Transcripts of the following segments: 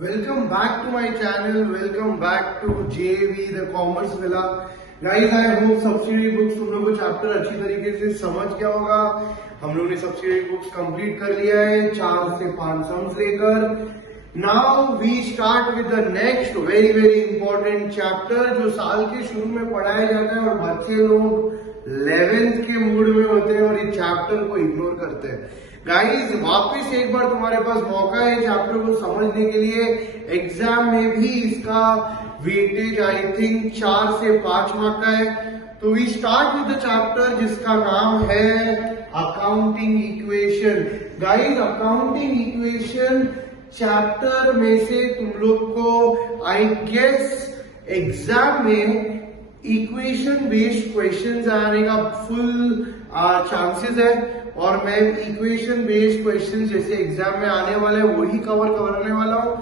Welcome back to my channel. Welcome back to JV the Commerce Villa. Guys, I hope subsidy books तुम लोग को chapter अच्छी तरीके से समझ गया होगा। हम लोग ने सब्सिडी बुक्स कंप्लीट कर लिया है 4 से 5 सम्स लेकर। Now we start with the next very important chapter जो साल के शुरू में पढ़ाया जाता है और बच्चे लोग 11th के मूड में होते हैं और इस चैप्टर को इग्नोर करते हैं। गाइस, वापस एक बार तुम्हारे पास मौका है चैप्टर को समझने के लिए। एग्जाम में भी इसका वेटेज आई थिंक 4 से 5 मार्क का है। तो we start with the chapter जिसका नाम है accounting equation. Guys, accounting equation chapter में से तुम लोग को आई गेस एग्जाम में इक्वेशन बेस्ड क्वेश्चंस आने का फुल चांसेस है और मैं इक्वेशन बेस्ड क्वेश्चंस जैसे एग्जाम में आने वाले हैं वही कवर करने वाला हूं।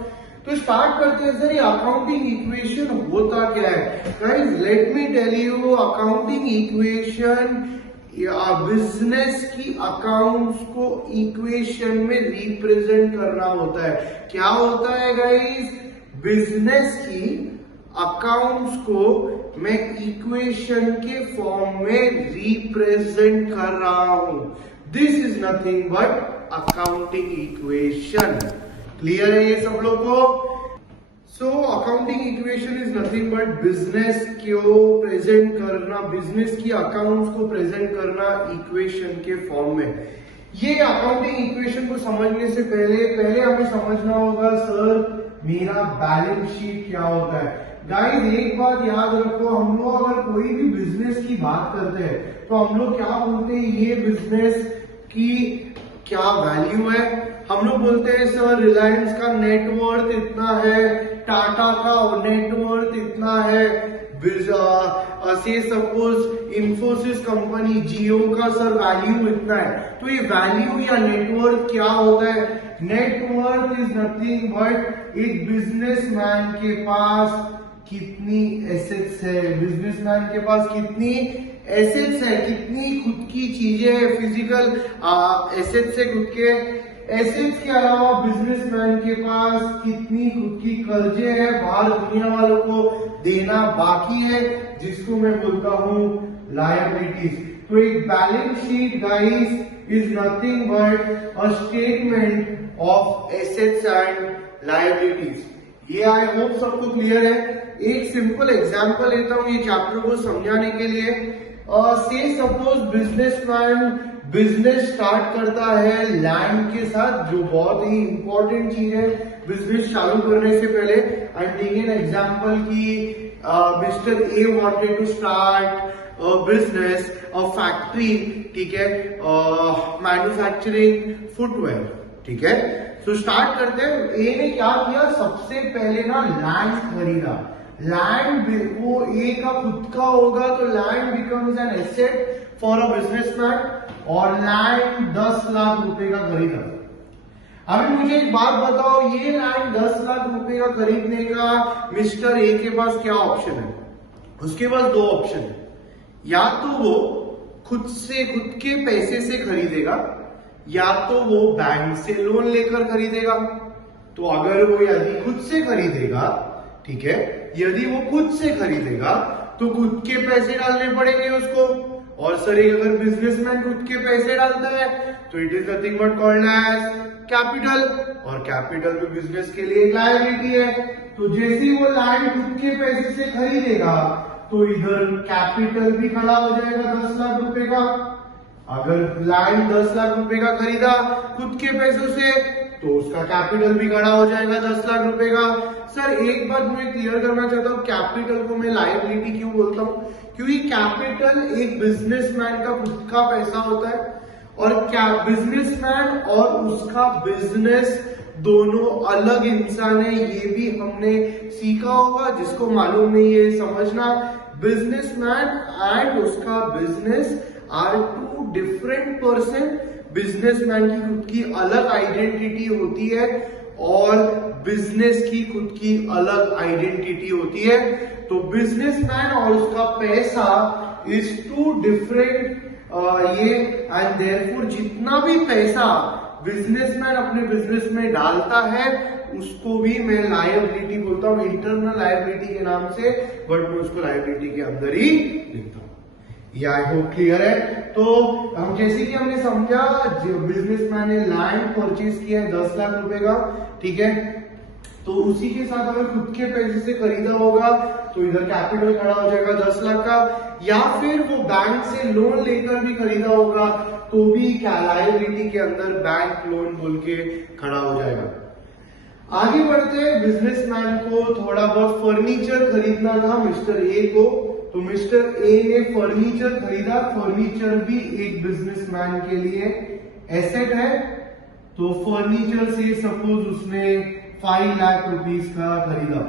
तो स्टार्ट करते हैं सर, ये अकाउंटिंग इक्वेशन होता क्या है। Guys, let me tell you, accounting equation business की अकाउंट्स को इक्वेशन में रिप्रेजेंट करना होता है। क्या होता है गाइस? बिजनेस की अकाउंट्स को मैं इक्वेशन के फॉर्म में रिप्रेजेंट कर रहा हूं। This is nothing but accounting equation. Clear है ये सब लोग को? So accounting equation is nothing but business को प्रेजेंट करना, बिजनेस की अकाउंट्स को प्रेजेंट करना इक्वेशन के फॉर्म में। ये अकाउंटिंग इक्वेशन को समझने से पहले हमें समझना होगा सर मेरा बैलेंस शीट क्या होता है। गाइस, एक बात याद रखो, हम लोग अगर कोई भी बिजनेस की बात करते हैं तो हम लोग क्या बोलते हैं, ये बिजनेस की क्या वैल्यू है। हम लोग बोलते हैं सर रिलायंस का नेटवर्थ इतना है, टाटा का नेटवर्थ इतना है, से सपोज इंफोसिस कंपनी जियो का सर वैल्यू इतना है। तो ये वैल्यू या नेटवर्थ क्या होता है? नेटवर्थ इज नथिंग बट एक बिजनेसमैन के पास कितनी एसेट्स है, बिजनेसमैन के पास कितनी एसेट्स है, कितनी खुद की चीजें है, फिजिकल एसेट्स है खुद के। एसेट्स के अलावा बिजनेसमैन के पास कितनी खुद की कर्जे है, बाहर दुनिया वालों को देना बाकी है, जिसको मैं बोलता हूं लायबिलिटीज। तो एक balance sheet guys is nothing but a statement of assets and liabilities. ये आई होप सबको क्लियर है। एक सिंपल एग्जांपल लेता हूं ये चैप्टर को समझाने के लिए। से सपोज बिजनेसमैन बिजनेस स्टार्ट करता है लैंड के साथ, जो बहुत ही इंपॉर्टेंट चीज है बिजनेस चालू करने से पहले। I am taking an example की mister A wanted to start business a factory, ठीक है, मैन्युफैक्चरिंग फुटवेयर, ठीक है। तो स्टार्ट करते हैं। ए ने क्या किया, सबसे पहले ना लैंड खरीदा। लैंड वो ए का खुद का होगा तो land becomes an asset for a businessman और लैंड 10 लाख रुपए का खरीदा। अभी मुझे एक बात बताओ, ये लैंड 10 लाख रुपए का खरीदने का मिस्टर ए के पास क्या ऑप्शन है? उसके पास 2 ऑप्शन है। या तो वो खुद के पैसे से खरीदेगा या तो वो बैंक से लोन लेकर खरीदेगा। तो अगर वो यदि खुद से खरीदेगा, ठीक है, यदि वो खुद से खरीदेगा तो खुद के पैसे डालने पड़ेंगे उसको। और सर अगर बिजनेसमैन खुद के पैसे डालता है तो it is nothing but called as capital, और कैपिटल तो बिजनेस के लिए एक लायबिलिटी है। तो जैसे ही वो लैंड खुद के पैसे से खरीदेगा तो इधर कैपिटल भी खड़ा हो जाएगा 10 लाख रुपए का। अगर लैंड 10 लाख रुपए का खरीदा खुद के पैसों से तो उसका कैपिटल भी खड़ा हो जाएगा 10 लाख रुपए का। सर एक बात मैं क्लियर करना चाहता हूँ, कैपिटल को मैं लायबिलिटी क्यों बोलता हूँ? क्योंकि कैपिटल एक बिजनेसमैन का खुद का पैसा होता है और क्या बिजनेसमैन और उसका बिजनेस दोनों अलग इंसान है। ये भी हमने सीखा होगा, जिसको मालूम नहीं है समझना। बिजनेसमैन एंड उसका business are 2 different person. Businessman की खुद की अलग आइडेंटिटी होती है और बिजनेस की खुद की अलग आइडेंटिटी होती है। तो बिजनेसमैन और उसका पैसा इज 2 डिफरेंट ये एंड देयरफॉर जितना भी पैसा बिजनेसमैन अपने बिजनेस में डालता है उसको भी मैं लायबिलिटी बोलता हूँ, इंटरनल लायबिलिटी के नाम से, बट मैं उसको लायबिलिटी के अंदर ही लिखता हूँ। ये आई होप क्लियर है। तो हम जैसे कि हमने समझा, बिजनेसमैन ने लैंड परचेज किया है 10 लाख रुपए का, ठीक है, तो उसी के साथ अगर खुद के पैसे से खरीदा होगा तो इधर कैपिटल खड़ा हो जाएगा 10 लाख का, या फिर वो बैंक से लोन लेकर भी खरीदा होगा तो भी लायबिलिटी के अंदर बैंक लोन बोल के खड़ा हो जाएगा। आगे बढ़ते हैं, बिजनेसमैन को थोड़ा बहुत फर्नीचर खरीदना था मिस्टर ए को, तो मिस्टर ए ने फर्नीचर खरीदा। फर्नीचर भी एक बिजनेसमैन के लिए एसेट है, तो फर्नीचर से सपोज उसने 5 लाख रुपीस का खरीदा,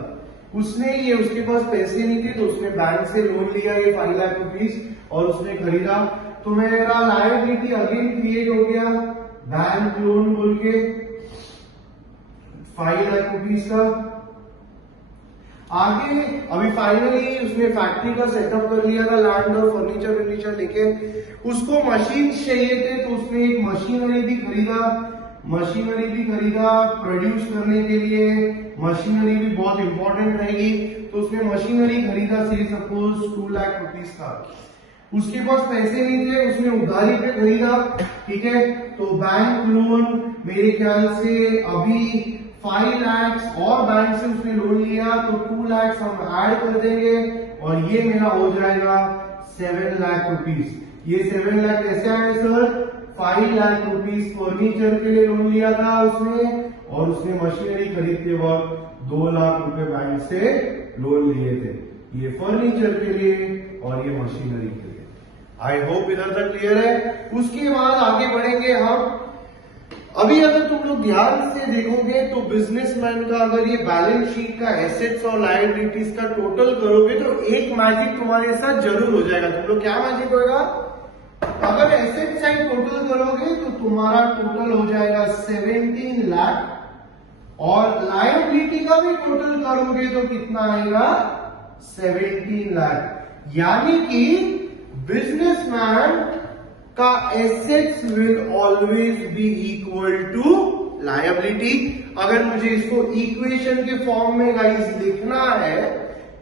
उसके पास पैसे नहीं थे तो उसने बैंक से लोन लिया ये 5 लाख रुपीस और उसने खरीदा, तो मेरा लायबिलिटी अगेन क्रिएट हो गया बैंक लोन बोल के 5 लाख रुपीस का। आगे अभी फाइनली उसने फैक्ट्री का सेटअप कर लिया था, लैंड और फर्नीचर लेके, उसको मशीन चाहिए थे तो उसने एक मशीनरी भी खरीदा प्रोड्यूस करने के लिए। मशीनरी भी बहुत इंपॉर्टेंट रहेगी, तो उसने मशीनरी खरीदा से सपोज 2 लाख रुपीस का। उसके पास पैसे नहीं थे, उसने उधारी पे खरीदा, ठीक है, तो बैंक लोन मेरे ख्याल से अभी 5 लाख और बैंक से उसने लोन लिया तो 2 लाख हम ऐड कर देंगे और ये मेरा हो जाएगा 7 लाख रुपीस। ये 7 लाख कैसे आए सर? 5 लाख रुपीस फर्नीचर के लिए लोन लिया था उसने और उसने मशीनरी खरीदते वक्त 2 लाख रुपए बैंक से लोन लिए थे, ये फर्नीचर के लिए और ये मशीनरी के लिए। आई होप इधर तक क्लियर है। उसके बाद आगे बढ़ेंगे हम। अभी अगर तुम लोग ध्यान से देखोगे तो बिजनेसमैन का अगर ये बैलेंस शीट का एसेट्स और लायबिलिटीज का टोटल करोगे तो एक मैजिक तुम्हारे साथ जरूर हो जाएगा। तुम लोग क्या मैजिक होगा? अगर एसेट साइड टोटल करोगे तो तुम्हारा टोटल हो जाएगा 17 लाख और लायबिलिटी का भी टोटल करोगे तो कितना आएगा? 17 लाख। यानी कि बिजनेसमैन का assets will always be equal to liability. अगर मुझे इसको इक्वेशन के फॉर्म में गाइस लिखना है,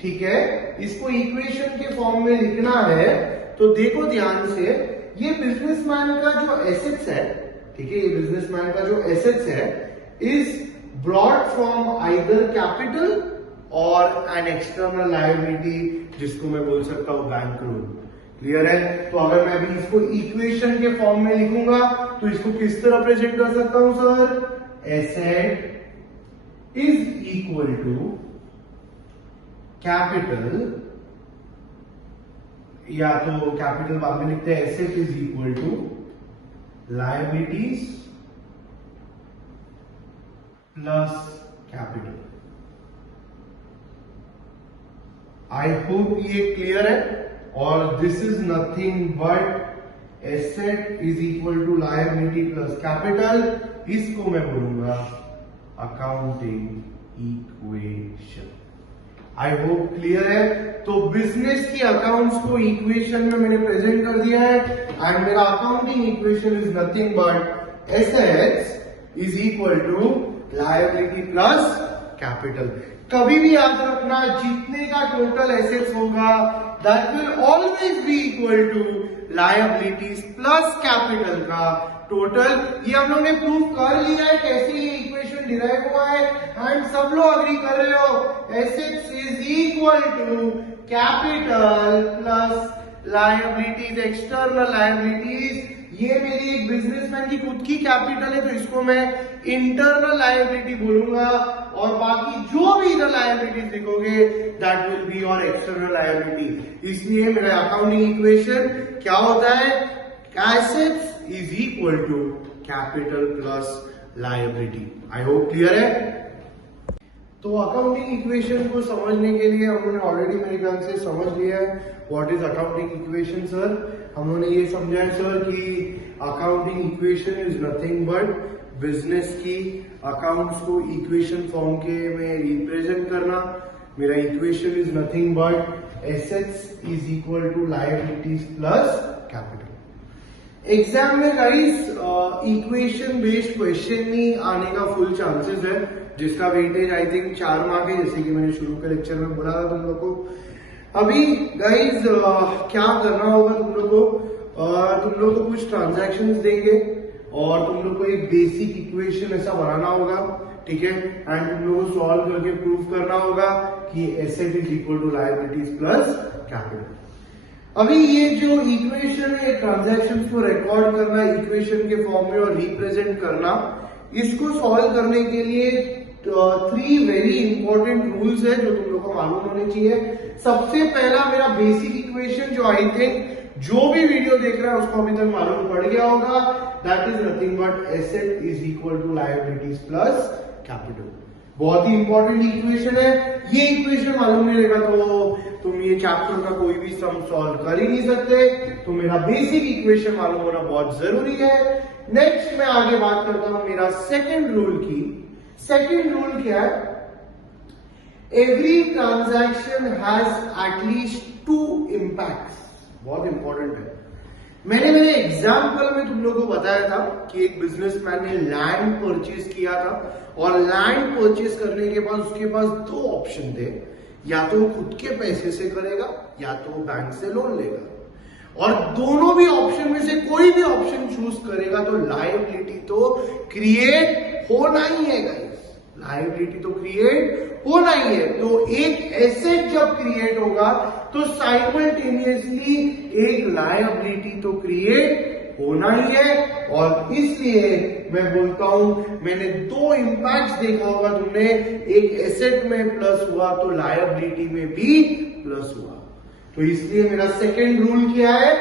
ठीक है, इसको इक्वेशन के फॉर्म में लिखना है तो देखो ध्यान से, ये बिजनेसमैन का जो एसेट्स है, ठीक है, ये बिजनेसमैन का जो एसेट्स है is brought from either capital और एन एक्सटर्नल लायबिलिटी, जिसको मैं बोल सकता हूं बैंक लोन। क्लियर है? तो अगर मैं अभी इसको इक्वेशन के फॉर्म में लिखूंगा तो इसको किस तरह प्रेजेंट कर सकता हूं sir? Asset is equal to capital, या तो कैपिटल बाद में लिखते हैं, asset is equal to liabilities plus capital. I hope ये क्लियर है। और this is nothing but asset is equal to liability plus capital. इसको मैं बोलूंगा accounting equation. I hope clear है। तो बिजनेस की अकाउंट्स को इक्वेशन में मैंने प्रेजेंट कर दिया है एंड मेरा accounting equation is nothing but assets is equal to liability plus capital. कभी भी याद रखना, जितने का टोटल एसेट्स होगा that will always be equal to liabilities plus capital का टोटल। ये हम लोग ने प्रूव कर लिया है कैसे ये इक्वेशन डिराइव हुआ है एंड सब लोग अग्री कर रहे हो, assets is equal to capital plus liabilities, external liabilities. ये मेरी एक बिजनेसमैन की खुद की कैपिटल है तो इसको मैं इंटरनल लायबिलिटी बोलूंगा और बाकी जो भी इधर लायबिलिटीज लिखोगे that will be your external liability. इसलिए मेरा अकाउंटिंग इक्वेशन क्या होता है? Assets is equal to capital plus liability. I hope clear है। तो अकाउंटिंग इक्वेशन को समझने के लिए हम लोगों ने ऑलरेडी मेरे ख्याल से समझ लिया है what is accounting equation sir. हम लोगों ने ये समझा है सर कि accounting equation is nothing but business की अकाउंट्स को इक्वेशन फॉर्म के में रिप्रेजेंट करना। मेरा equation is nothing but assets is equal to liabilities plus capital. Exam में गाइस इक्वेशन बेस्ड क्वेश्चन ही आने का फुल चांसेस है, जिसका वेटेज आई थिंक 4 मार्क है, जैसे कि मैंने शुरू के लेक्चर में बोला था तुम लोग को। अभी गाइस क्या करना होगा तुम लोग को कुछ ट्रांजैक्शंस देंगे और तुम लोग को एक बेसिक इक्वेशन ऐसा बनाना होगा, ठीक है, एंड तुम लोग को सॉल्व करके प्रूव करना होगा कि asset is equal to liabilities plus capital. अभी ये जो इक्वेशन है, ट्रांजैक्शंस को रिकॉर्ड करना इक्वेशन के फॉर्म में और रिप्रेजेंट करना, इसको सॉल्व करने के लिए 3 वेरी इंपॉर्टेंट रूल्स है जो तुम लोग को मालूम होने चाहिए। सबसे पहला मेरा बेसिक इक्वेशन जो आई थिंक जो भी वीडियो देख रहा है उसको अभी तक मालूम पड़ गया होगा, that is nothing but asset is equal to liabilities plus capital. बहुत ही इंपॉर्टेंट इक्वेशन है। ये इक्वेशन मालूम नहीं रहेगा तो तुम ये चैप्टर का कोई भी सम सॉल्व कर ही नहीं सकते। तो मेरा बेसिक इक्वेशन मालूम होना बहुत जरूरी है। नेक्स्ट मैं आगे बात करता हूं मेरा सेकंड रूल की। सेकंड रूल क्या है? Every transaction has at least 2 impacts. बहुत इंपॉर्टेंट है। मैंने मेरे एग्जाम्पल में तुम लोगों को बताया था कि एक बिजनेसमैन ने लैंड परचेज किया था और लैंड परचेज करने के बाद उसके पास 2 ऑप्शन थे, या तो वो खुद के पैसे से करेगा या तो वो बैंक से लोन लेगा। और दोनों भी ऑप्शन में से कोई भी ऑप्शन चूज करेगा तो लायबिलिटी तो क्रिएट होना ही है गाइस, लायबिलिटी तो क्रिएट होना ही है। तो एक एसेट जब क्रिएट होगा तो साइमल्टेनियसली एक लायबिलिटी तो क्रिएट होना ही है। और इसलिए मैं बोलता हूं, मैंने 2 इंपैक्ट्स देखा होगा तुमने, एक एसेट में प्लस हुआ तो लायबिलिटी में भी प्लस हुआ। तो इसलिए मेरा सेकेंड रूल क्या है?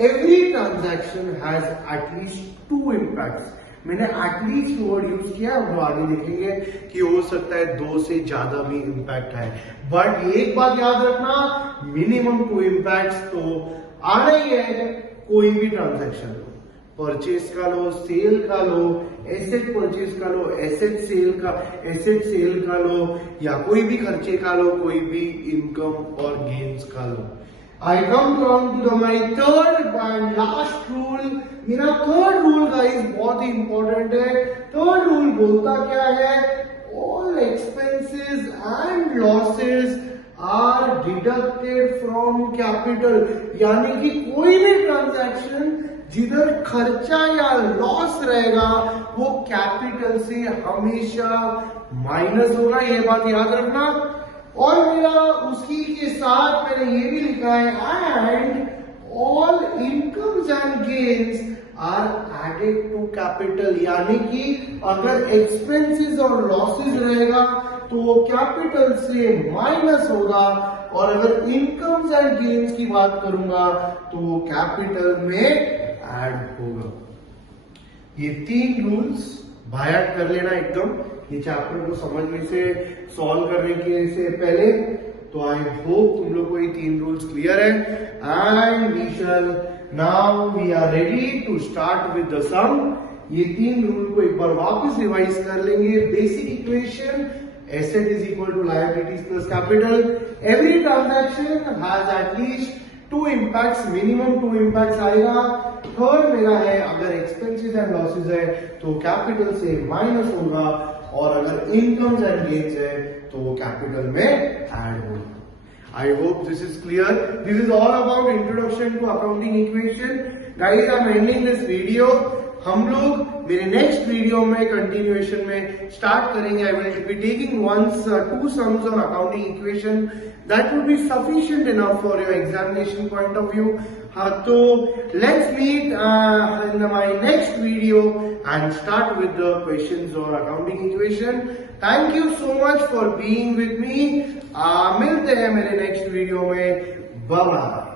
Every transaction has at least 2 impacts. मैंने एटलीस्ट वर्ड यूज किया, हम आगे देखेंगे कि हो सकता है 2 से ज्यादा भी इम्पैक्ट है, बट एक बात याद रखना, मिनिमम 2 इम्पैक्ट्स तो आना ही है। कोई भी ट्रांजैक्शन लो, परचेज का लो, सेल का लो, एसेट परचेज का लो, एसेट सेल का लो, या कोई भी खर्चे का लो, कोई भी इनकम और गेन्स का लो। I come down to my third and last rule। मेरा थर्ड रूल गाइस बहुत ही इंपॉर्टेंट है। थर्ड रूल बोलता क्या है? All expenses and losses are deducted from capital। यानी कि कोई भी ट्रांजैक्शन जिधर खर्चा या लॉस रहेगा वो कैपिटल से हमेशा माइनस होगा, ये बात याद रखना। और मेरा उसी के साथ मैंने ये भी लिखा है, and all incomes and gains are added to capital. यानी कि अगर एक्सपेंसेस और लॉसेस रहेगा तो वो कैपिटल से माइनस होगा, और अगर इनकम्स एंड गेन्स की बात करूंगा तो वो कैपिटल में ऐड होगा। ये 3 रूल्स बायट कर लेना एकदम, ये चैप्टर को समझने से, सॉल्व करने के से पहले। तो आई होप तुम लोग को ये 3 रूल्स क्लियर है, and we shall now we are ready to start with the sum. ये 3 रूल को एक बार वापस रिवाइज कर लेंगे। Basic equation, asset is equal to liabilities plus capital. Every transaction has at least 2 impacts, minimum 2 impacts आएगा। Third मेरा है, अगर एक्सपेंसेस एंड लॉसेस है तो कैपिटल से माइनस होगा, और अगर इनकम्स एंड गेन्स है तो वो कैपिटल में ऐड होगा। I hope this is clear. This is all about introduction to accounting equation. Guys I am ending this video. हम लोग मेरे नेक्स्ट वीडियो में कंटिन्यूएशन में स्टार्ट करेंगे। I will be taking once 2 sums on accounting equation. That would be sufficient enough for your examination point of view. तो let's meet in my next video and start with the questions or accounting equation. Thank you so much for being with me. मिलते हैं मेरे next video में। Bye bye.